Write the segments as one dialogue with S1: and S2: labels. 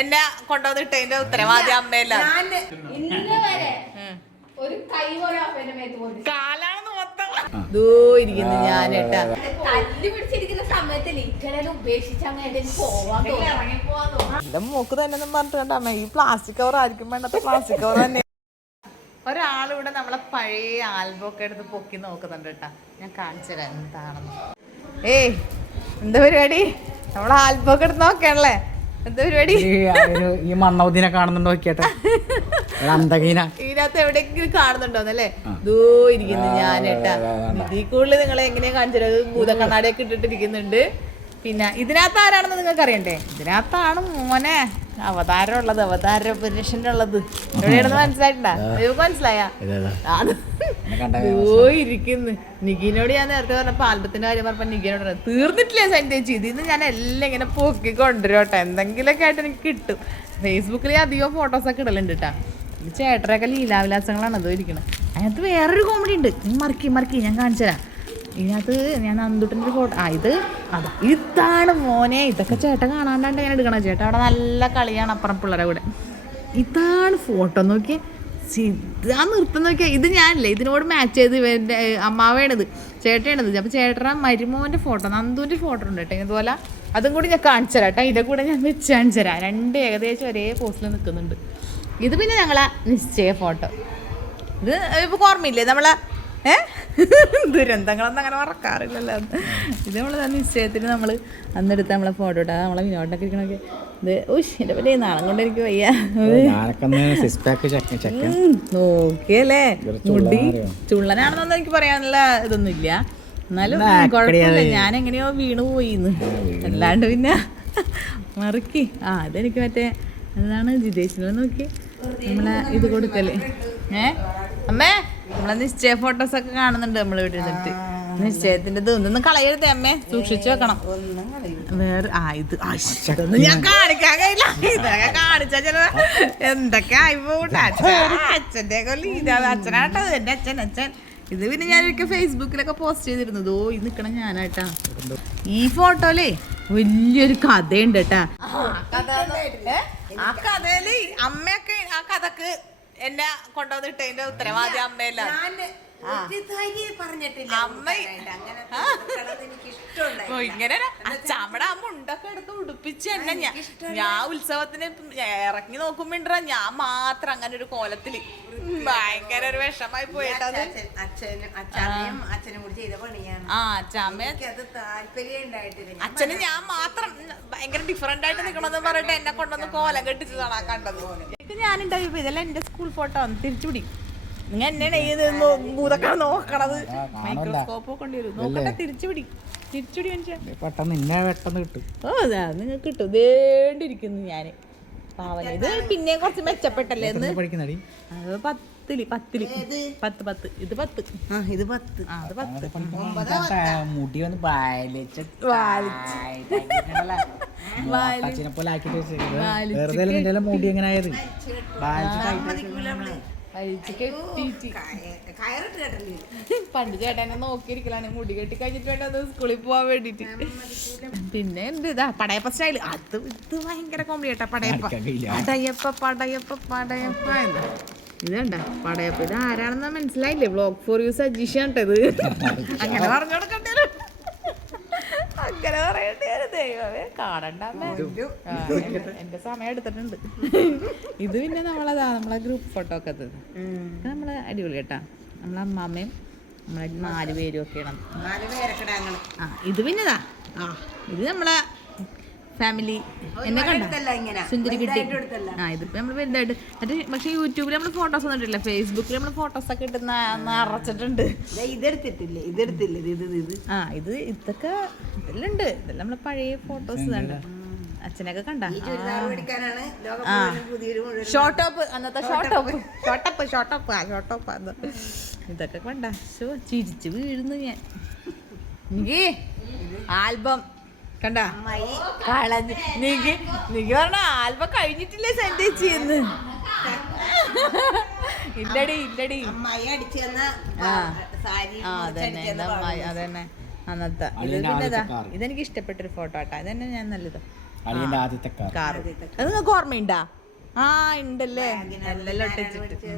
S1: എന്നെ കൊണ്ടുവന്നിട്ടതിന്റെ ഉത്തരവാദി അമ്മയല്ല.
S2: ഞാൻ ഇന്ന് വരെ ഒരു കൈ പോലും അപ്പന്റെ മേത്ത് പോയി
S1: കാലാണെന്ന് മൊത്തം. ദൂ ഇരിക്കുന്നു ഞാനേട്ടാ
S2: തല്ലി പിടിച്ചിരിക്കുന്ന സമയത്ത് ഇറ്റലും ഉപേക്ഷിച്ച് അങ്ങനെ പോവാൻ തോന്നുന്നു.
S1: എന്റെ മൂക്ക് തന്നെ പറഞ്ഞിട്ടുണ്ട് പറഞ്ഞിട്ട് അമ്മ. ഈ പ്ലാസ്റ്റിക് കവർ ആയിരിക്കും വേണ്ടത്തെ പ്ലാസ്റ്റിക് കവർ തന്നെ. ഒരാളിവിടെ നമ്മളെ പഴയ ആൽബം ഒക്കെ എടുത്ത് പൊക്കി നോക്കുന്നുണ്ട് കേട്ടാ. ഞാൻ കാണിച്ചുതരാം എന്താണെന്ന്. ഏയ് എന്താ പരിപാടി? നമ്മളെ ആൽബം ഒക്കെ എടുത്ത് നോക്കണല്ലേ
S3: ഈ മണ്ണൗദിനെ കാണുന്നുണ്ടോ നോക്കിയാട്ടെ? അന്തകീന
S1: ഇതിനകത്ത് എവിടെയെങ്കിലും കാണുന്നുണ്ടോന്നല്ലേ? ദൂ ഇരിക്കുന്നു ഞാൻ ഇതിൽ കൂടുതൽ നിങ്ങളെ എങ്ങനെയാ കാണിച്ചത്? ഭൂതക്കണ്ണാടിയൊക്കെ ഇട്ടിട്ടിരിക്കുന്നുണ്ട്. പിന്നെ ഇതിനകത്ത് ആരാണെന്ന് നിങ്ങൾക്ക് അറിയണ്ടേ ഇതിനകത്താണ് മോനെ. അവതാരം ഉള്ളത് അവതാര പുരുഷന്റെ ഉള്ളത് എവിടെയാണെന്ന് മനസ്സിലായിട്ടാ മനസ്സിലായോ ഓ ഇരിക്കുന്നു. നിഗിനോട് ഞാൻ നേരത്തെ പറഞ്ഞപ്പോ ആൽബത്തിന്റെ കാര്യം പറഞ്ഞപ്പോ നിഗിനോട് പറഞ്ഞു തീർന്നിട്ടില്ല സൈന്റേച്ചി ഇതിന്ന് ഞാൻ എല്ലാം ഇങ്ങനെ പൊക്കി കൊണ്ടുവരോട്ടെ എന്തെങ്കിലുമൊക്കെ ആയിട്ട് എനിക്ക് കിട്ടും. ഫേസ്ബുക്കിൽ അധികം അധികം ഫോട്ടോസൊക്കെ ഇടലുണ്ട് കേട്ടാ. ചേട്ടരൊക്കെ ലീലാവിലാസങ്ങളാണ് അതോ ഇരിക്കുന്നത് അതിനകത്ത് വേറൊരു കോമഡി ഉണ്ട്. മറക്കി മറക്കി ഞാൻ കാണിച്ചു തരാം ഇതിനകത്ത് ഞാൻ നന്ദുട്ടന്റെ ഫോട്ടോ ആ ഇത് അതാ ഇതാണ് മോനെ. ഇതൊക്കെ ചേട്ടൻ കാണാണ്ടാണ്ട് ഞാൻ എടുക്കണം ചേട്ടൻ അവിടെ നല്ല കളിയാണ് അപ്പുറം പിള്ളേരെ കൂടെ. ഇതാണ് ഫോട്ടോ. നോക്കി ആ നൃത്തം നോക്കിയാൽ ഇത് ഞാനല്ലേ ഇതിനോട് മാച്ച് ചെയ്ത് ഇവന്റെ അമ്മാവേണത് ചേട്ടയാണത്. അപ്പോൾ ചേട്ടൻ മരുമോന്റെ ഫോട്ടോ നന്ദുവിന്റെ ഫോട്ടോ ഉണ്ട് കേട്ടോ. ഇതുപോലെ അതും കൂടി ഞാൻ കാണിച്ചു തരാം കേട്ടോ. ഇതേ കൂടെ ഞാൻ വെച്ച് കാണിച്ചു തരാം. രണ്ട് ഏകദേശം ഒരേ പോസ്റ്റിൽ നിൽക്കുന്നുണ്ട്. ഇത് പിന്നെ ഞങ്ങളെ നിശ്ചയ ഫോട്ടോ ഇത് ഇപ്പോൾ ഓർമ്മയില്ലേ? നമ്മളെ ഏ? ദുരന്തങ്ങളൊന്നും അങ്ങനെ മറക്കാറില്ലല്ലോ. ഇത് നമ്മൾ നിശ്ചയത്തിന് നമ്മൾ അന്നെടുത്ത് നമ്മളെ ഫോട്ടോ ഇട്ടാ നമ്മളെ വിനോദൊക്കെ ഇരിക്കണൊക്കെ. ഇത് ഉഷ് എന്റെ വലിയ നാളം കൊണ്ട് എനിക്ക് വയ്യ. നോക്കിയല്ലേ? മുടി ചുള്ളനാണെന്നൊന്നും എനിക്ക് പറയാനുള്ള ഇതൊന്നും ഇല്ല എന്നാലും
S3: എന്നാ
S1: കുഴപ്പമില്ല. ഞാൻ എങ്ങനെയോ വീണു പോയിന്ന്. അല്ലാണ്ട് പിന്നെ മറിക്കി. ആ അതെനിക്ക് മറ്റേ എന്താണ് ജിതേഷിനെ നോക്കി. നമ്മളെ ഇത് കൊടുക്കൽ. ഏ? അമ്മേ? നമ്മളെ നിശ്ചയ ഫോട്ടോസ് ഒക്കെ കാണുന്നുണ്ട് നമ്മൾ ഇവിടെ ഇരുന്നിട്ട് നിശ്ചയത്തിന്റെ ഒന്നും കളയരുത് അമ്മേ. സൂക്ഷിച്ചു വെക്കണം. വേറെ ആ ഇത് ഞാൻ കാണിക്കാൻ കഴിയില്ല. ഇതൊക്കെ കാണിച്ചാ ചില എന്തൊക്കെ ആയി പോട്ടെ അച്ഛന്റെ അച്ഛനാട്ടോ എന്റെ അച്ഛൻ അച്ഛൻ. ഇത് പിന്നെ ഞാൻ ഒരിക്കൽ ഫേസ്ബുക്കിലൊക്കെ പോസ്റ്റ് ചെയ്തിരുന്നു. ഓ ഇത് നിക്കണം ഞാനായിട്ടാ. ഈ ഫോട്ടോലേ വലിയൊരു കഥയുണ്ട് കേട്ടാ. ആ കഥയിൽ അമ്മയൊക്കെ ആ കഥക്ക് എന്നെ കൊണ്ടുവന്നിട്ടതിന്റെ ഉത്തരവാദി അമ്മയല്ല?
S2: പറഞ്ഞിട്ടില്ല
S1: അമ്മ
S2: അങ്ങനെ
S1: ആ.
S2: ഇഷ്ടമുണ്ടായി
S1: ഓ, ഇങ്ങനെ അച്ഛമ്മടെ അമ്മ ഉണ്ടൊക്കെ എടുത്ത് ഉടുപ്പിച്ച് തന്നെ ഞാൻ ഞാൻ ഉത്സവത്തിന് ഇറങ്ങി നോക്കുമ്പോണ്ടാ ഞാൻ മാത്രം അങ്ങനെ ഒരു കോലത്തിൽ ഭയങ്കര ഒരു വിഷമായി പോയിട്ടത്
S2: അച്ഛനും അച്ഛനും അച്ഛനും കൂടി ചെയ്ത പണിയാണ്.
S1: ആ അച്ഛമ്മ അച്ഛന് ഞാൻ മാത്രം ഭയങ്കര ഡിഫറെന്റ് ആയിട്ട് നിക്കണമെന്ന് പറഞ്ഞിട്ട് എന്നെ കൊണ്ടൊന്ന് കോലം കെട്ടിച്ചതാണ് ആ കണ്ടത് എനിക്ക് ഞാനുണ്ടായി ഇതെല്ലാം എന്റെ സ്കൂൾ ഫോട്ടോ തിരിച്ചു തിരിച്ചുപിടി നിങ്ങൾ എന്നെയാണ് ഈ നോക്കണത്. മൈക്രോസ്കോപ്പ് കൊണ്ടുവരും നോക്കട്ടെ തിരിച്ചുപിടി. തിരിച്ചുപിടി മനുഷ്യ.
S3: പെട്ടെന്ന് ഇന്നെ പെട്ടെന്ന് കിട്ടും.
S1: ഓ അതാ നിങ്ങൾക്ക് കിട്ടും ദേണ്ടിരിക്കുന്നു ഞാൻ പാവന ഇത് പിന്നെ കുറച്ച് മെച്ചപ്പെട്ടല്ലേ എന്ന്
S3: പഠിക്കുന്നടി?
S1: അത് പത്തിൽ പത്തിൽ. പത്ത് പത്ത്. ഇത് പത്ത്.
S2: ആ ഇത് പത്ത്.
S1: ആ അത് പത്ത്.
S3: മുടി പോലെ ആക്കിട്ട് വെച്ചേക്കുന്നത്.
S1: വലിച്ച്
S3: വെറുതെ മുടി എങ്ങനെ ആയത്? ബാലിച്ച്
S1: പണ്ട് ചേട്ടനെ നോക്കിയിരിക്കലാണ് മുടി കെട്ടി കഴിഞ്ഞിട്ട് വേണ്ട സ്കൂളിൽ പോവാൻ വേണ്ടിട്ട്. പിന്നെ എന്ത് ഇതാ പടയപ്പ സ്റ്റൈൽ. അത് ഇത് ഭയങ്കര കോമഡി കേട്ടാ പടയപ്പ. പടയപ്പ പടയപ്പ പടയപ്പ ഇതണ്ട ഇത് പടയപ്പ ഇത് ആരാണെന്ന് മനസ്സിലായില്ലേ? ബ്ലോക്ക് ഫോർ യു സജീഷ് ഇത് അങ്ങനെ പറഞ്ഞു കൊടുക്കണ്ടേ? അങ്ങനെ പറയണ്ടേ ദൈവമേ. കാണണ്ടമ്മേ എന്റെ- സമയം എടുത്തിട്ടുണ്ട്. ഇത് പിന്നെ നമ്മളതാ നമ്മളെ ഗ്രൂപ്പ് ഫോട്ടോ ഒക്കെ ഇത് നമ്മളെ അടിപൊളി കേട്ടാ. നമ്മളെ അമ്മാമ്മയും നമ്മളെ നാല് പേരും ഒക്കെയാണ് ആ ഇത് പിന്നെതാ. ഇത് നമ്മളെ ഫാമിലി എന്നെ കണ്ട?
S2: എടുത്തല്ല ഇങ്ങനെ.
S1: സുന്ദരി കിട്ടി.
S2: വലുതായിട്ട് എടുത്തല്ല.
S1: ആ ഇതിപ്പോ നമ്മൾ വലുതായിട്ട്. മറ്റേ പക്ഷെ യൂട്യൂബിൽ നമ്മൾ ഫോട്ടോസ് ഒന്നും ഇട്ടില്ല ഫേസ്ബുക്കിൽ നമ്മൾ ഫോട്ടോസ് ഒക്കെ ഇട്ട് അറച്ചിട്ടുണ്ട് നിറച്ചിട്ടുണ്ട്.
S2: ഇതെടുത്തിട്ടില്ലേ? ഇതെടുത്തില്ല? ഇത് ഇത് ഇത്
S1: ആ ഇത് ഇതൊക്കെ ഇതെല്ലാം ഉണ്ട് ഇതെല്ലാം നമ്മളെ പഴയ ഫോട്ടോസ് കണ്ട? അച്ഛനൊക്കെ കണ്ട ഷോർട്ട് ടോപ്പ് അന്നത്തെ short top short top short top ആ ഷോർട്ട് ടോപ്പ് ഇതൊക്കെ കണ്ട. ചിരിച്ചു ചിരിച്ച് വീഴുന്നു ഞാൻ. എനിക്ക് ആൽബം. കണ്ട? കളഞ്ഞ്. നിക്ക് നിക്ക് പറഞ്ഞ ആൽബം കഴിഞ്ഞിട്ടില്ലേ സെന്റേജ് എന്ന് ഇല്ലടി ഇല്ലടി. ആ. അതന്നെ. അന്നത്തെ. ഇത്. ഇതെനിക്ക് ഇഷ്ടപ്പെട്ടൊരു ഫോട്ടോ ആട്ടാ. ഇതന്നെ ഞാൻ നല്ലത്.
S3: കാർ
S1: അത് നിങ്ങൾക്ക് ഓർമ്മയുണ്ടാ? ആ ഉണ്ടല്ലേ എല്ലാം ഒട്ടിച്ചിട്ട്.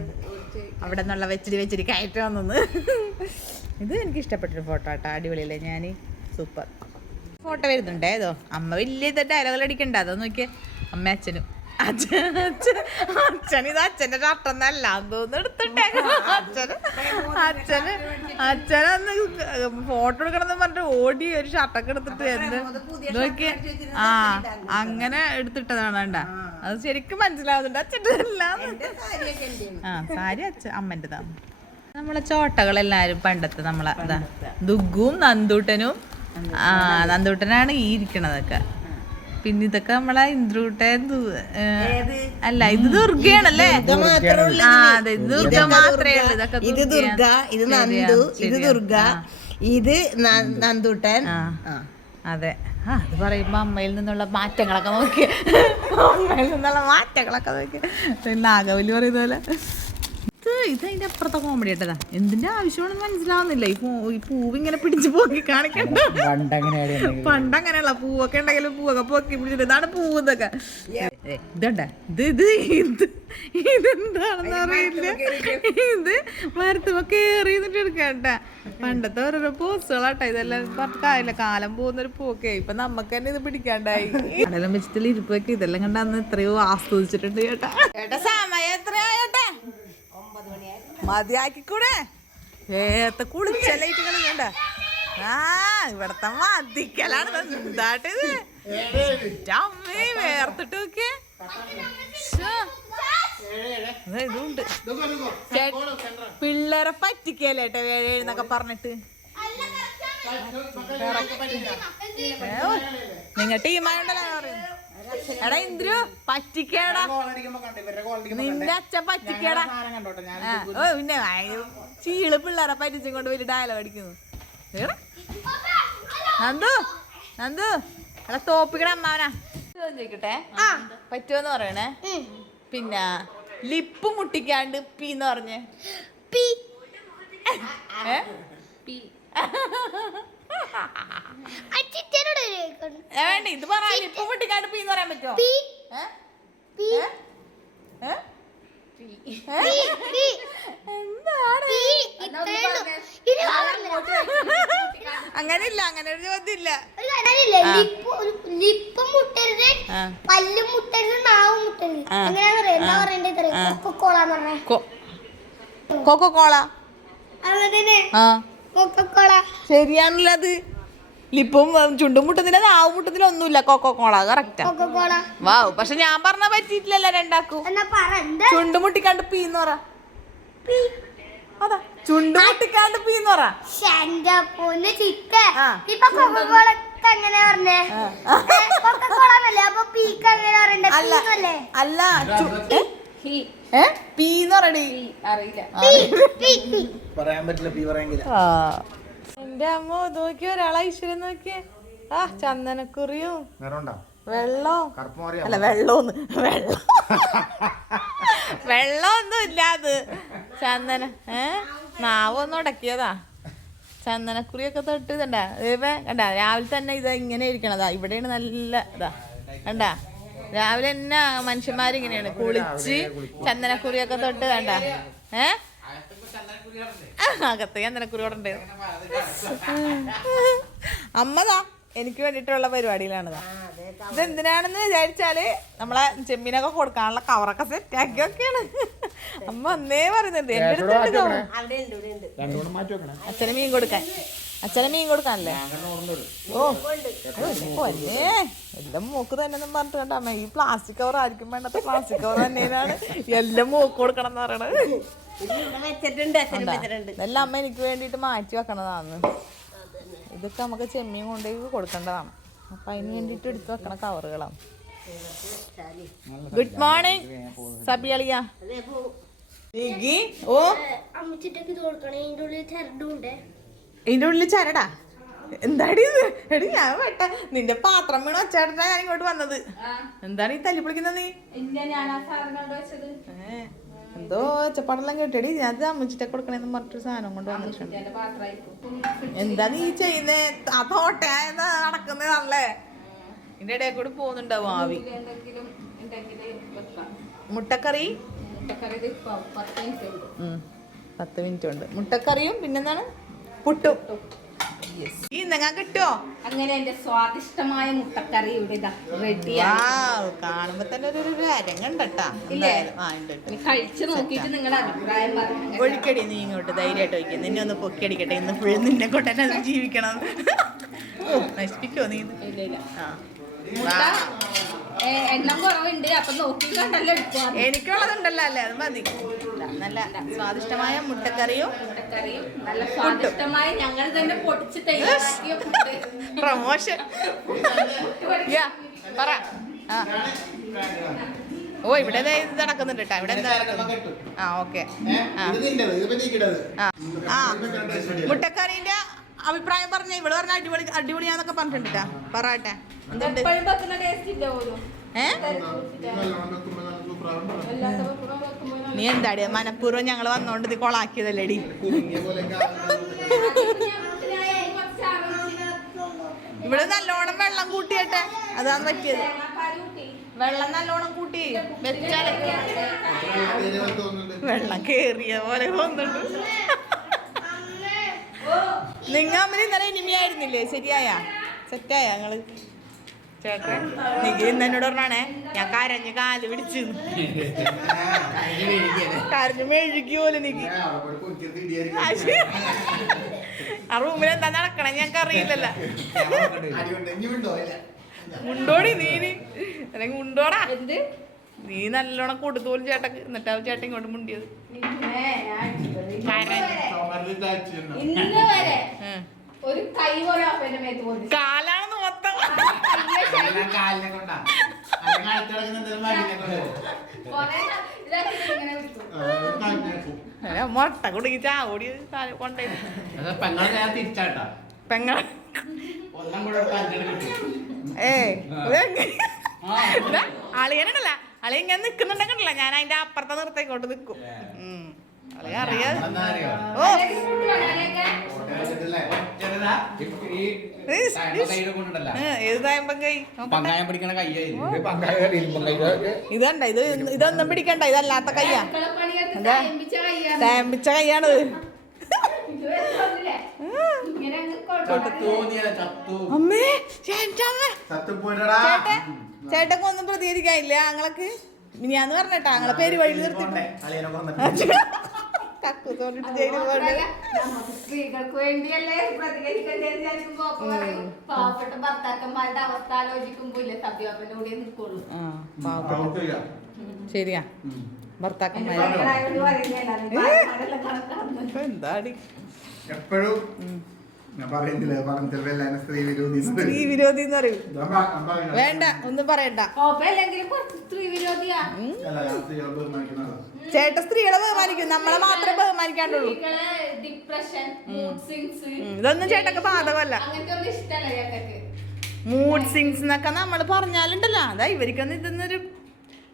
S1: അവിടെ നിന്നുള്ള വെച്ചിരി വെച്ചിരി കയറ്റം വന്നത്. ഇത് എനിക്ക് ഇഷ്ടപ്പെട്ടൊരു ഫോട്ടോ ആട്ടാ. അടിപൊളിയല്ലേ? ഞാൻ സൂപ്പർ. ഫോട്ടോ വരുന്നുണ്ട്. ഏതോ? അമ്മ വലിയ ഇത് ഡയലോഗ് അടിക്കണ്ട. അതോ നോക്കിയേ. അമ്മ അച്ഛനും. അച്ഛൻ അച്ഛൻ ഇത് അച്ഛന്റെ ഷർട്ടൊന്നല്ല തോന്നുന്നു അച്ഛന് അച്ഛന് അച്ഛനന്ന് ഫോട്ടോ എടുക്കണമെന്ന് പറഞ്ഞിട്ട് ഓടി ഒരു ഷർട്ടൊക്കെ എടുത്തിട്ട് എന്ത് നോക്കിയേ. ആ അങ്ങനെ എടുത്തിട്ടതാണ് വേണ്ട അത് ശരിക്കും മനസ്സിലാവുന്നുണ്ട്. അച്ഛന്റെ എല്ലാം ആ സാരി അച്ഛൻ അമ്മന്റെതാണ് നമ്മളെ ചോട്ടകളെല്ലാരും പണ്ടത്തെ നമ്മളെ ദുഗ്ഗും ദുഗും നന്ദൂട്ടനും ആ നന്ദൂട്ടനാണ് ഈ ഇരിക്കണതൊക്കെ. പിന്നെ ഇതൊക്കെ നമ്മളെ ഇന്ദ്രൂട്ടൻ അല്ല ഇത് ദുർഗയാണല്ലേ? ആ അതെ ഇത് ദുർഗ മാത്രമേ ഉള്ളൂ. ഇതൊക്കെ
S4: ഇത് ദുർഗ ഇത് നന്ദു ഇത്. ദുർഗ ഇത് നന്ദൂട്ടൻ.
S1: അതെ. ആ അത് പറയുമ്പോ അമ്മയിൽ നിന്നുള്ള മാറ്റങ്ങളൊക്കെ നോക്കി അമ്മയിൽ നിന്നുള്ള മാറ്റങ്ങളൊക്കെ നോക്കി നാഗവല്ലി പറയുന്ന പോലെ. ഇത് അതിന്റെ അപ്പുറത്തെ കോമഡി കേട്ടതാ എന്തിന്റെ ആവശ്യമാണെന്ന് മനസ്സിലാവുന്നില്ല. ഈ പൂ ഈ പൂവ് ഇങ്ങനെ പിടിച്ച് പോക്കി കാണിക്കണ്ട? പണ്ടങ്ങനെയുള്ള പൂവൊക്കെ ഉണ്ടെങ്കിലും പൂവൊക്കെ പൊക്കി പിടിച്ചിട്ട് ഇതാണ് പൂവ് ഇതൊക്കെ ഇത് ഇത് ഇത് ഇതെന്താണെന്ന് അറിയില്ല. ഇത് മരത്തുമൊക്കെ എറിയുന്നിട്ട് എടുക്കണ്ട പണ്ടത്തെ ഓരോരോ പോസ്റ്റുകളാട്ടോ. ഇതെല്ലാം പറഞ്ഞില്ല കാലം പോകുന്നൊരു പോക്കേ ഇപ്പൊ നമുക്ക് തന്നെ ഇത് പിടിക്കാണ്ടായി. കടലം വെച്ചിട്ടുള്ള ഇരിപ്പൊക്കെ. ഇതെല്ലാം കണ്ട അന്ന് എത്രയോ ആസ്വദിച്ചിട്ടുണ്ട് ചേട്ടാ ചേട്ടാ സമയം എത്രയാ ചേട്ടാ മതിയാക്കിക്കൂടെ? ഏത്ത കുളിച്ചലായിട്ട് വേണ്ട. ആ ഇവിടത്തെ മതിക്കലാണ്. എന്താട്ട് ഇത്? അമ്മേ വേർത്തിട്ട് നോക്കിയേ. ഇതുണ്ട്. പിള്ളേരെ പറ്റിക്കല്ലേട്ടെ ഏഴ് എന്നൊക്കെ പറഞ്ഞിട്ട്? നിങ്ങൾ ടീമായുണ്ടല്ലോ പറയുന്നത് എടാ ഇന്ദ്രു പറ്റിക്കേടാ. നിന്റെ അച്ഛൻ പറ്റിക്കേടാ. ഓ പിന്നെ ചീൾ പിള്ളേരെ പറ്റിച്ചും കൊണ്ട് വലിയ ഡയലോഗ് അടിക്കുന്നു. നന്ദു നന്ദു. അല്ല തോപ്പിക്കട അമ്മാവനാ. ചോദിക്കട്ടെ? പറ്റുമെന്ന് പറയണേ. പിന്നെ ലിപ്പ് മുട്ടിക്കാണ്ട് പി എന്ന് പറഞ്ഞേ. ഏ? ഏ, വേണ്ട ഇത് പറയാൻ ഇപ്പൊ പറയാൻ പറ്റുമോ അങ്ങനെയില്ല അങ്ങനെ ഒരു ചോദ്യമില്ല.
S5: ലിപ്പ് മുട്ടരുത്. പല്ല് മുട്ടരുത് നാവ് മുട്ടരുത്. എന്താ പറയണ്ടത്
S1: കൊക്കോ
S5: അങ്ങനെ തന്നെ.
S1: ആ. ശരിയാണല്ലോ അത് ലിപ്പും ചുണ്ടും മുട്ടുന്നില്ല നാവ് മുട്ടുന്നില്ല ഒന്നുമില്ല. കൊക്കോ കോള കറക്റ്റാ വാവ്. പക്ഷെ ഞാൻ പറഞ്ഞ പറ്റിയിട്ടില്ലല്ലോ രണ്ടാക്കും. ചുണ്ടും മുട്ടിക്കാണ്ട് പീന്ന് പറ. അതാ. ചുണ്ടു മുട്ടിക്കാണ്ട് അല്ല ഏ? പി എന്ന് പറയടി.
S5: പീ പീ പീ
S3: പറയാൻ പറ്റില്ല പി പറയാമെങ്കിൽ
S1: എന്റെ അമ്മ നോക്കിയ? ഒരാളെ ഐശ്വര്യം നോക്കിയേ. ആ ചന്ദനക്കുറിയും
S3: വെള്ളം
S1: അല്ല വെള്ളമൊന്ന് വെള്ളം. വെള്ളമൊന്നും ഇല്ലാത് ചന്ദന ഏ? നാവൊന്നും ഉടക്കിയതാ. ചന്ദനക്കുറിയൊക്കെ തൊട്ട് ഇതണ്ടാ? ഇവ കണ്ട രാവിലെ തന്നെ ഇതാ ഇങ്ങനെ ഇരിക്കണതാ. ഇവിടെയാണ് നല്ല ഇതാ. കണ്ട? രാവിലെ തന്നെ മനുഷ്യന്മാരിങ്ങനെയാണ്. കുളിച്ച് ചന്ദനക്കുറിയൊക്കെ തൊട്ട് വേണ്ട ഏ? അകത്ത് ചന്ദനക്കുറി ഇവിടെ ഉണ്ട് അമ്മതാ എനിക്ക് വേണ്ടിയിട്ടുള്ള പരിപാടിയിലാണിതാ. ഇതെന്തിനാണെന്ന് വിചാരിച്ചാൽ നമ്മളെ ചെമ്മീനൊക്കെ കൊടുക്കാനുള്ള കവറൊക്കെ സെറ്റ് ആക്കി ഒക്കെയാണ് അമ്മ അന്നേ പറയുന്നുണ്ട് എന്റെ അടുത്തുണ്ട് അച്ഛന് മീൻ കൊടുക്കാൻ. അച്ഛന് മീൻ കൊടുക്കാനല്ലേ ഓ പൊന്നേ എല്ലാം മൂക്ക് തന്നെ എന്നും പറഞ്ഞിട്ട് കണ്ട അമ്മ ഈ പ്ലാസ്റ്റിക് കവർ ആയിരിക്കും വേണ്ടത്തെ പ്ലാസ്റ്റിക് കവർ തന്നെയാണ്. എല്ലാം മൂക്ക് കൊടുക്കണം എന്ന് പറയണത്.
S4: വെച്ചിട്ടുണ്ട് അച്ഛനും വെച്ചിട്ടുണ്ട്.
S1: ഇതെല്ലാം അമ്മ എനിക്ക് വേണ്ടിയിട്ട് മാറ്റി വെക്കണതാണ് ഇതൊക്കെ നമുക്ക് ചെമ്മീൻ കൊണ്ടുപോയി കൊടുക്കേണ്ടതാണ്. അപ്പൊ അതിന് വേണ്ടിയിട്ട് എടുത്തു വെക്കണ കവറുകളാണ് ഗുഡ് മോർണിംഗ് സബിയളിയ ഓ.
S5: അമ്മച്ചിട്ടൊക്കെ ഇത് കൊടുക്കണേ ഇതിന്റെ ഉള്ളിൽ ചരടുണ്ട്
S1: ഇതിന്റെ ഉള്ളിൽ ചരടാ. എന്താടി ഇത്? എടി ഞാൻ വെട്ട. നിന്റെ പാത്രം വീണ് ഒച്ചേട്ടാ ഞാൻ ഇങ്ങോട്ട് വന്നത്. എന്താണ് ഈ തല്ലി പൊളിക്കുന്നത് നീ? എന്തോ ഒച്ചപ്പാടെല്ലാം കേട്ടടി ഞാൻ അമ്മച്ചിട്ടൊക്കെ കൊടുക്കണേന്ന് പറഞ്ഞിട്ട് സാധനം കൊണ്ട് വന്നിട്ടുണ്ട്. എന്താ നീ ചെയ്യുന്നേ? ആ തോട്ട നടക്കുന്നതല്ലേ ഇതിന്റെ ഇടയിൽ കൂടെ പോകുന്നുണ്ടാവും ആവി. മുട്ടക്കറി?
S2: പത്ത് മിനിറ്റ് ഉണ്ട്.
S1: മുട്ടക്കറിയും പിന്നെന്താണ്? പുട്ടും. ഈ ഇന്നങ്ങാൻ കിട്ടുമോ
S2: അങ്ങനെ എന്റെ സ്വാദിഷ്ടമായ മുട്ടക്കറി ഇവിടെ റെഡിയാണ്
S1: കാണുമ്പോ തന്നെ ഒരു ഒരു അരങ്ങണ്ടട്ടാ.
S2: കഴിച്ചു നോക്കിയിട്ട് നിങ്ങളുടെ അഭിപ്രായം പറഞ്ഞു
S1: ഒഴിക്കടി നീ ഇങ്ങോട്ട് ധൈര്യമായിട്ട് ഒഴിക്കും. നിന്നെ ഒന്ന് പൊക്കിയടിക്കട്ടെ. ഇന്ന് ഫുൾ നിന്നെ കൊണ്ട് തന്നെ ജീവിക്കണം. നശിപ്പിക്കോ നീ
S2: എണ്ണം കുറവുണ്ട്. അപ്പൊ നോക്കി കണ്ടല്ലോ
S1: എനിക്കുള്ളതുണ്ടല്ലോ അല്ലേ? അത് മതി. നല്ല സ്വാദിഷ്ടമായ മുട്ടക്കറിയും
S2: മുട്ടക്കറിയും. നല്ല സ്വാദിഷ്ടമായി ഞങ്ങൾ തന്നെ പൊടിച്ച്
S1: പ്രമോഷൻ പറ. ഓ ഇവിടെ ഇത് നടക്കുന്നുണ്ട് കേട്ടോ ഇവിടെ എന്താ? ആ ഓക്കെ. ആ. മുട്ടക്കറിന്റെ അഭിപ്രായം പറഞ്ഞ ഇവൾ പറഞ്ഞ അടിപൊളി അടിപൊളിയാന്നൊക്കെ പറഞ്ഞിട്ടുണ്ട് ട്ടാ. പറയട്ടെ എന്തുണ്ട്?
S2: എപ്പോഴും
S1: നീ എന്താടി? മനഃപൂർവം ഞങ്ങൾ വന്നോണ്ട് ഇത് കൊളാക്കിയതല്ലേടി? ഇവിടെ നല്ലോണം വെള്ളം കൂട്ടിയട്ടെ. അതാണ് പറ്റിയത്. വെള്ളം നല്ലോണം കൂട്ടി. വെച്ചാൽ വെള്ളം കേറിയ പോലെ തോന്നുന്നുണ്ട് നിങ്ങൾ ഇന്നലെ ഇനിമയായിരുന്നില്ലേ ശരിയായ? സെറ്റായ ഞങ്ങൾ ഇന്ന് എന്നോട് പറഞ്ഞാണേ ഞാൻ കരഞ്ഞ് കാൽ പിടിച്ചു കരഞ്ഞ് മെഴുകി പോലെ നിക്ക്. ആ റൂമിൽ എന്താ നടക്കണേ? ഞങ്ങൾക്ക് അറിയില്ലല്ലോ. മുണ്ടോടി നീ അല്ലെങ്കിൽ ഉണ്ടോടാ
S2: എന്ത്?
S1: നീ നല്ലോണം കൊടുത്തു പോലും ചേട്ടക്ക്. എന്നിട്ടാ ചേട്ടൻ ഇങ്ങോട്ട് മുണ്ടിയത്. കരഞ്ഞ്.
S2: വരെ
S1: ഉം.
S2: ഒരു കൈ പോലെ അപ്പന്റെ മേത്ത് പോയി
S1: കാലാണെന്ന് മൊത്തം
S2: ഇങ്ങനെ വിളിക്കും
S1: അല്ല, മുട്ട കുടുങ്ങി ചാവോടി കൊണ്ടേ
S3: പെങ്ങളെ ഞാൻ തിരിച്ചാട്ടാ.
S1: പെങ്ങളെ
S3: ഒന്നും കൂടെ ഒരു കഞ്ചിട്ട് കിട്ടും.
S1: ഏ അളിയനല്ല അളിയ ഇങ്ങനെ നിക്കുന്നുണ്ടെങ്കിലല്ല ഞാൻ അതിന്റെ അപ്പുറത്തെ നിർത്തേക്കോട്ട് നിക്കും. അളിയ അറിയാ. ഓ. ഇതണ്ട ഇത് ഇതൊന്നും പിടിക്കണ്ട ഇതല്ലാത്ത കയ്യാ. തേമ്പിച്ച കയ്യാണിത്. അമ്മേ ചേട്ടൻ ഒന്നും പ്രതികരിക്കാനില്ല ഞങ്ങൾക്ക് ഞാൻ പറഞ്ഞേട്ടാ ഞങ്ങളെ പേര് വഴി നിർത്തിട്ട് കക്കൂത്തോണ്ടിട്ട് ജയിലിൽ
S2: സ്ത്രീകൾക്ക് വേണ്ടിയല്ലേ പ്രതികരിക്കേണ്ടത് പാവപ്പെട്ട ഭർത്താക്കന്മാരുടെ അവസ്ഥ ആലോചിക്കുമ്പോ ഇല്ലേ കൂടെ നിൽക്കുള്ളൂ
S1: ശരിയാ. ഭർത്താക്കന്മാര്. എന്താടി?
S6: എപ്പോഴും ഞാൻ പറയുന്നില്ല സ്ത്രീ വിരോധി
S1: സ്ത്രീ വിരോധി എന്ന് പറയും. വേണ്ട ഒന്നും പറയണ്ട.
S2: ചേട്ട കുറച്ച് സ്ത്രീ വിരോധിയാ.
S6: അല്ല ഞാൻ സ്ത്രീകളെ
S1: ബഹുമാനിക്കും. നമ്മളെ മാത്രമേ ബഹുമാനിക്കാണ്ടുള്ളൂ.
S2: ഡിപ്രഷൻ മൂഡ് സിങ്സ്
S1: ഉം, ഇതൊന്നും ചേട്ടക്ക് ബാധകമല്ല. മൂഡ് സിങ്സ് എന്നൊക്കെ നമ്മൾ പറഞ്ഞാലുണ്ടല്ലോ. അതാ ഇവർക്കൊന്നും ഇതൊന്നൊരു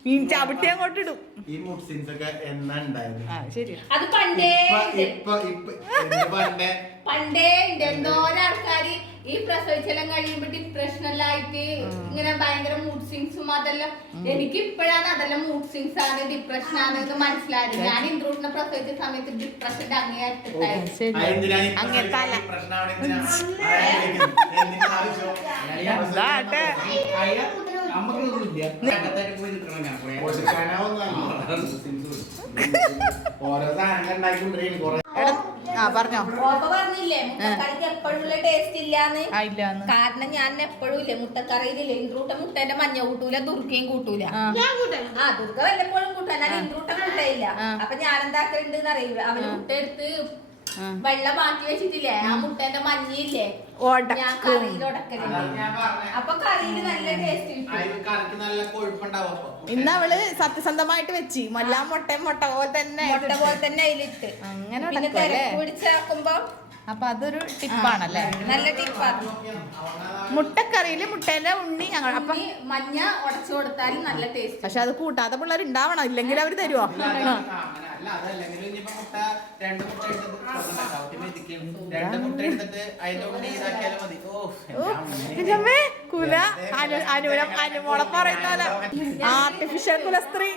S1: മീൻ ചവിട്ടി അങ്ങോട്ട് ഇടും.
S6: ഈ മൂഡ് സീൻസ് ഒക്കെ എന്നാ ഉണ്ടായത്?
S1: ആ ശരി
S2: അത് പണ്ടേ
S6: ഇപ്പൊ
S2: ഉണ്ട്.
S6: ഇപ്പൊ ഇപ്പൊ എന്ത് പണ്ടേ?
S2: പണ്ടേ ഉണ്ട്. എന്തോരം ആൾക്കാര് ഈ പ്രസവിച്ചെല്ലാം കഴിയുമ്പോ ഡിപ്രഷനല്ലായിട്ട് ഇങ്ങനെ ഭയങ്കര മൂഡ് സിങ്സും അതെല്ലാം. എനിക്ക് ഇപ്പോഴാണ് അതെല്ലാം മൂഡ് സിങ്സ് ആണ് ഡിപ്രഷൻ ആണ് എന്ന് മനസ്സിലായത്. ഞാൻ ഇൻട്രൂട്ടിനെ പ്രസവിച്ച സമയത്ത് ഡിപ്രഷന്റെ അങ്ങേയറ്റത്തായിരുന്നു
S1: ശരി.
S6: അതെന്തിനാണ് ഈ
S1: അങ്ങേ തല.
S6: എന്തിനാ? ആരായിരിക്കും? എന്തിനാ ആവശ്യം?
S3: നമുക്കൊന്നുമില്ല അകത്തായിട്ട് പോയി
S6: ഓരോ സാധനങ്ങൾ കുറെ.
S1: ആ പറഞ്ഞോ.
S2: ഓപ്പ പറഞ്ഞില്ലേ? മുട്ടക്കറിക്ക് എപ്പോഴുള്ള ടേസ്റ്റ് ഇല്ലാന്ന്. കാരണം ഞാൻ എപ്പോഴും ഇല്ലേ മുട്ടക്കറിയിലില്ലേ ഇൻട്രൂട്ട മുട്ടേന്റെ മഞ്ഞ കൂട്ടൂല ദുർഗയും കൂട്ടൂല.
S1: ആ.
S2: ദുർഗ വല്ലപ്പോഴും കൂട്ടാൻ അല്ലാതെ ഇൻട്രൂട്ട മുട്ടയില്ല. അപ്പൊ ഞാൻ എന്താക്കലുണ്ട് അറിയില്ല അവന് മുട്ട എടുത്ത്. വെള്ളം മാറ്റി വെച്ചിട്ടില്ലേ? ആ മുട്ടേന്റെ മഞ്ഞില്ലേ ഞാൻ കറിയിൽ അപ്പൊ കറിയിൽ നല്ല ടേസ്റ്റ്
S3: നല്ല കൊഴുപ്പുണ്ടാവും.
S1: ഇന്ന് അവൾ സത്യസന്ധമായിട്ട് വെച്ച്. മല്ലാ മുട്ടയും മുട്ട പോലെ തന്നെ
S2: മുട്ട പോലെ തന്നെ അതിലിട്ട്.
S1: അങ്ങനെ
S2: പിന്നെ
S1: അപ്പൊ അതൊരു ടിപ്പാണല്ലേ
S2: നല്ല ടിപ്പാണ്
S1: മുട്ടക്കറിയിൽ മുട്ടേന്റെ ഉണ്ണി ഞങ്ങൾ അപ്പൊ
S2: മഞ്ഞ ഉടച്ചു കൊടുത്താലും നല്ല ടേസ്റ്റ്
S1: പക്ഷെ അത് കൂട്ടാത്ത പിള്ളേർ ഉണ്ടാവണം ഇല്ലെങ്കിൽ അവർ തരുവോ? കുല അനു അനുമോളെ പറയുന്ന ആർട്ടിഫിഷ്യൽ കുലസ്ത്രീ.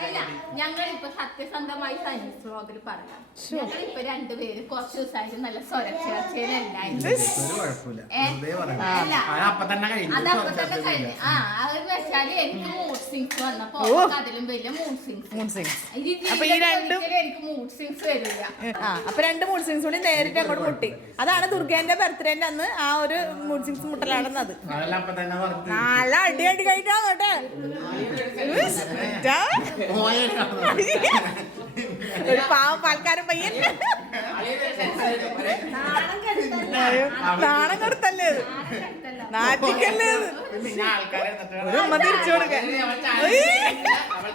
S2: അല്ല ഞങ്ങളിപ്പോ സത്യസന്ധമായി സയൻസ് വ്ളോഗിൽ പറയാം ഞങ്ങളിപ്പോ രണ്ടുപേര് കുറച്ച് നല്ല സ്വരച്ചേർച്ചയിലല്ലായിരുന്നു
S3: തന്നെ കഴിഞ്ഞു.
S2: അപ്പൊ തന്നെ കഴിഞ്ഞു. ആ അത് വെച്ചാൽ എനിക്ക് മൂഡ് സിങ്സ് വന്നപ്പോ അതിലും വലിയ മൂഡ് സിങ്സ്
S1: അപ്പൊ ഈ രണ്ടും-
S2: എനിക്ക് മൂഡ് സിങ്സ് വരില്ല.
S1: ആ അപ്പൊ രണ്ട് മൂഡ് സിങ്സ് കൂടി നേരിട്ട് അങ്ങോട്ട് മുട്ടി. അതാണ് ദുർഗേന്റെ ബർത്ത്ഡേന്റെ അന്ന് ആ ഒരു മൂഡ് സിങ്സ് മുട്ടലാണെന്നത്
S3: അതെല്ലാം അപ്പൊ തന്നെ പറഞ്ഞു
S1: നല്ല അടി അടി കഴിക്കാൻ കേട്ടെ ഒരു പാവം പാൽക്കാരൻ പയ്യൻ. നാണം കെടുത്തല്ലേ ഇത്? നാറ്റിക്കല്ലേ
S3: ആൾക്കാരെ
S1: ഒരു ഉമ്മ തിരിച്ചു കൊടുക്കാൻ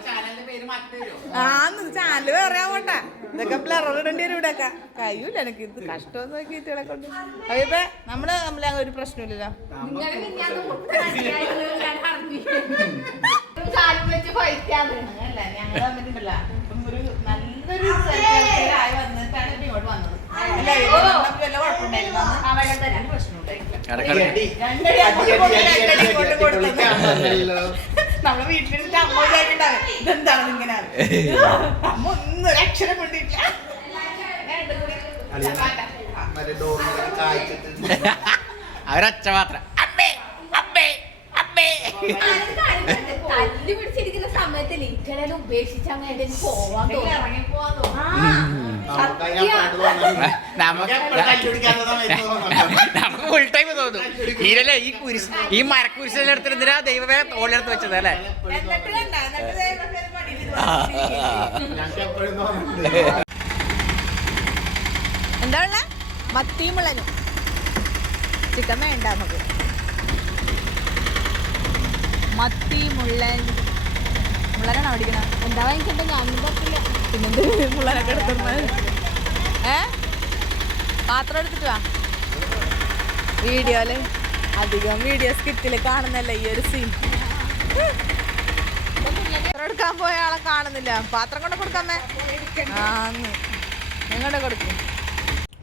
S3: ചാനലിന്റെ പേര് മാറ്റി തരുമോ
S1: ആന്ന് ചാനൽ പറയാൻ പോട്ടെ ഇതൊക്കെ ബ്ലറർ ഇടേണ്ടി വരും ഇവിടെയൊക്കെ. കഴിയൂല എനിക്ക് ഇത് കഷ്ടം നോക്കി ഇവിടെ കൊണ്ട്. അയ്യപ്പ നമ്മൾ നമ്മളെ ഒരു പ്രശ്നമില്ലല്ലോ.
S2: ചാലും വെച്ച് ഫൈറ്റാണ്
S1: അങ്ങനല്ല ഞങ്ങൾ തമ്മിലുണ്ടല്ല. ഇപ്പം ഒരു നല്ലൊരു ആയി വന്നിട്ടാണ് ഇങ്ങോട്ട് വന്നത്. നമ്മളെ വീട്ടിലിരുന്നിട്ട് അമ്മ വിചാരിക്കണ്ടാവും ഇതെന്താണ് ഇങ്ങനെ അമ്മ ഒന്നും ഒരു അക്ഷരം കൊണ്ടിട്ടില്ല.
S3: അവരൊച്ച മാത്രം. അമ്മേ അമ്മേ അമ്മേ.
S2: തല്ലി സമയത്ത് ലിറ്ററൽ ഉപേക്ഷിച്ചാൽ വേണ്ടി പോവാൻ
S6: നമുക്ക്
S3: ഫുൾ ടൈം തോന്നും. ഈ കുരിശ് ഈ മരക്കുരിശിനെ എടുത്തിരുന്നിരാ ദൈവമേ തോളിലെടുത്ത് വെച്ചത് അല്ലേ?
S1: എന്താ ഉള്ള? മത്തിയും മുള്ളനും ചിക്കൻ വേണ്ട നമുക്ക്. മത്തി മുള്ളൻ മുള്ളനാണോ പഠിക്കണ?
S2: എന്താ വാങ്ങിക്കണ്ട ഞാനും പറ്റില്ല
S1: പിന്നെന്ത് മുള്ളനൊക്കെ എടുക്കുന്നത് ഏ? പാത്രം എടുത്തിട്ട് വാ. വീഡിയോയിൽ അധികം വീഡിയോ സ്കിറ്റിൽ കാണുന്നല്ല ഈ ഒരു സീൻ എടുക്കാൻ പോയ ആളെ കാണുന്നില്ല. പാത്രം കൊണ്ട് കൊടുക്കാമേ ആന്ന് എങ്ങോട്ട് കൊടുക്കും.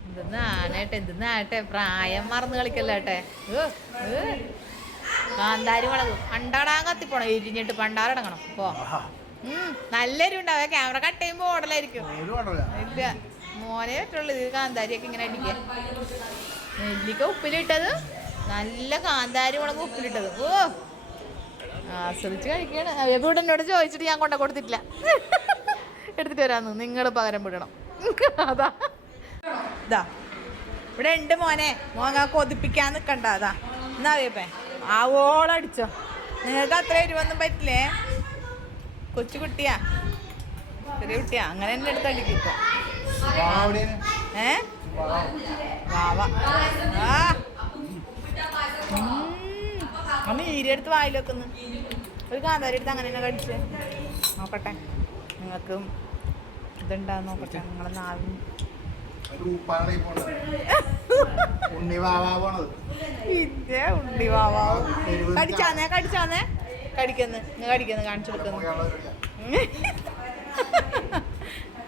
S1: എന്തെന്നാണേട്ടെ എന്തെന്നാട്ടെ പ്രായം മറന്നു കളിക്കല്ലേട്ടെ കാന്താരി മുളക് പണ്ടാടാൻ കത്തിപ്പോണം ഇരിഞ്ഞിട്ട് പണ്ടാറടങ്ങണം പോ. ഉം, നല്ല എരിവുണ്ടാവും ക്യാമറ കട്ട് ചെയ്യുമ്പോൾ ഓടലായിരിക്കും ഇല്ല. മോനെ പറ്റുള്ളൂ. ഇത് കാന്താരിയൊക്കെ ഇങ്ങനെ അടിക്കുക നെല്ലിക്ക ഉപ്പിലിട്ടത്. നല്ല കാന്താരി മുളക് ഉപ്പിലിട്ടത്. ഓ ആസ്വദിച്ച് കഴിക്കുകയാണ് എവിടെ എന്നോട് ചോദിച്ചിട്ട് ഞാൻ കൊണ്ട കൊടുത്തിട്ടില്ല. എടുത്തിട്ട് വരാന്ന്. നിങ്ങൾ പകരം വിടണം. അതാ. ഇതാ. ഇവിടെ ഉണ്ട് മോനെ. മോങ്ങ കൊതിപ്പിക്കാൻ നിൽക്കണ്ട അതാ. എന്നാ അറിയപ്പേ? ആവോളം അടിച്ചോ നിങ്ങൾക്ക് അത്ര എരിവൊന്നും പറ്റില്ലേ? കൊച്ചു കുട്ടിയാ. ചെറിയ കുട്ടിയാ. അങ്ങനെ എന്നെ എടുത്ത് അടിക്കോ ഏ? വാവ. ആ. അമ്മ ഈരെടുത്ത് വായിൽ വെക്കുന്നു. ഒരു കാന്താരി എടുത്ത് അങ്ങനെ തന്നെ കടിച്ച്. നോക്കട്ടെ. നിങ്ങൾക്കും ഇതുണ്ടാവും നോക്കട്ടെ. നിങ്ങളെ നാവിന്
S6: ഒരു ഉപ്പാണ് ഈ പോണത്. ഉണ്ണി വാവാ പോണത്
S1: ഇതേ ഉണ്ടി വാവാവും കടിച്ചാന്നേ? കടിച്ചാന്നേ കടിക്കുന്നു നീ കടിക്കുന്നു കാണിച്ചു കൊടുക്കുന്നു.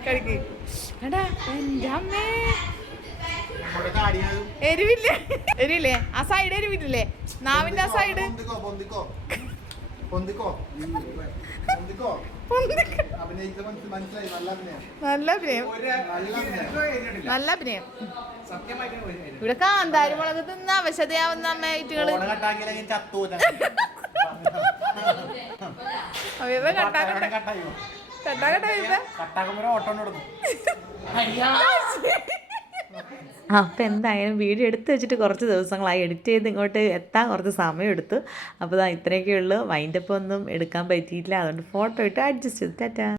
S1: കടിക്ക്. എടാ എന്റെ അമ്മേ.
S6: നമ്മുടെ കാടിയത്
S1: എരിവില്ലേ? എരിവില്ലേ? ആ സൈഡ് എരിവില്ലേ നാവിന്റെ ആ സൈഡ്
S6: നല്ല അഭിനയം.
S1: നല്ല അഭിനയം. ഇവിടെ കാന്താരി മുളക് തിന്ന അവശതയാവുന്ന
S3: അമ്മയായിട്ടുകൾ.
S1: അവയവ കട്ടാക്കട്ടെ. കട്ടാക്കട്ടെ
S3: ഓട്ടം കൊടുക്കും.
S7: അപ്പോൾ എന്തായാലും വീഡിയോ എടുത്ത് വെച്ചിട്ട് കുറച്ച് ദിവസങ്ങളായി. എഡിറ്റ് ചെയ്ത് ഇങ്ങോട്ട് എത്താൻ കുറച്ച് സമയം എടുത്തു അപ്പോൾ ഇത്രയൊക്കെ ഉള്ളൂ വൈൻഡപ്പ് ഒന്നും എടുക്കാൻ പറ്റിയില്ല അതുകൊണ്ട് ഫോട്ടോ ഇട്ട് അഡ്ജസ്റ്റ് ചെയ്തു. ടാറ്റാ.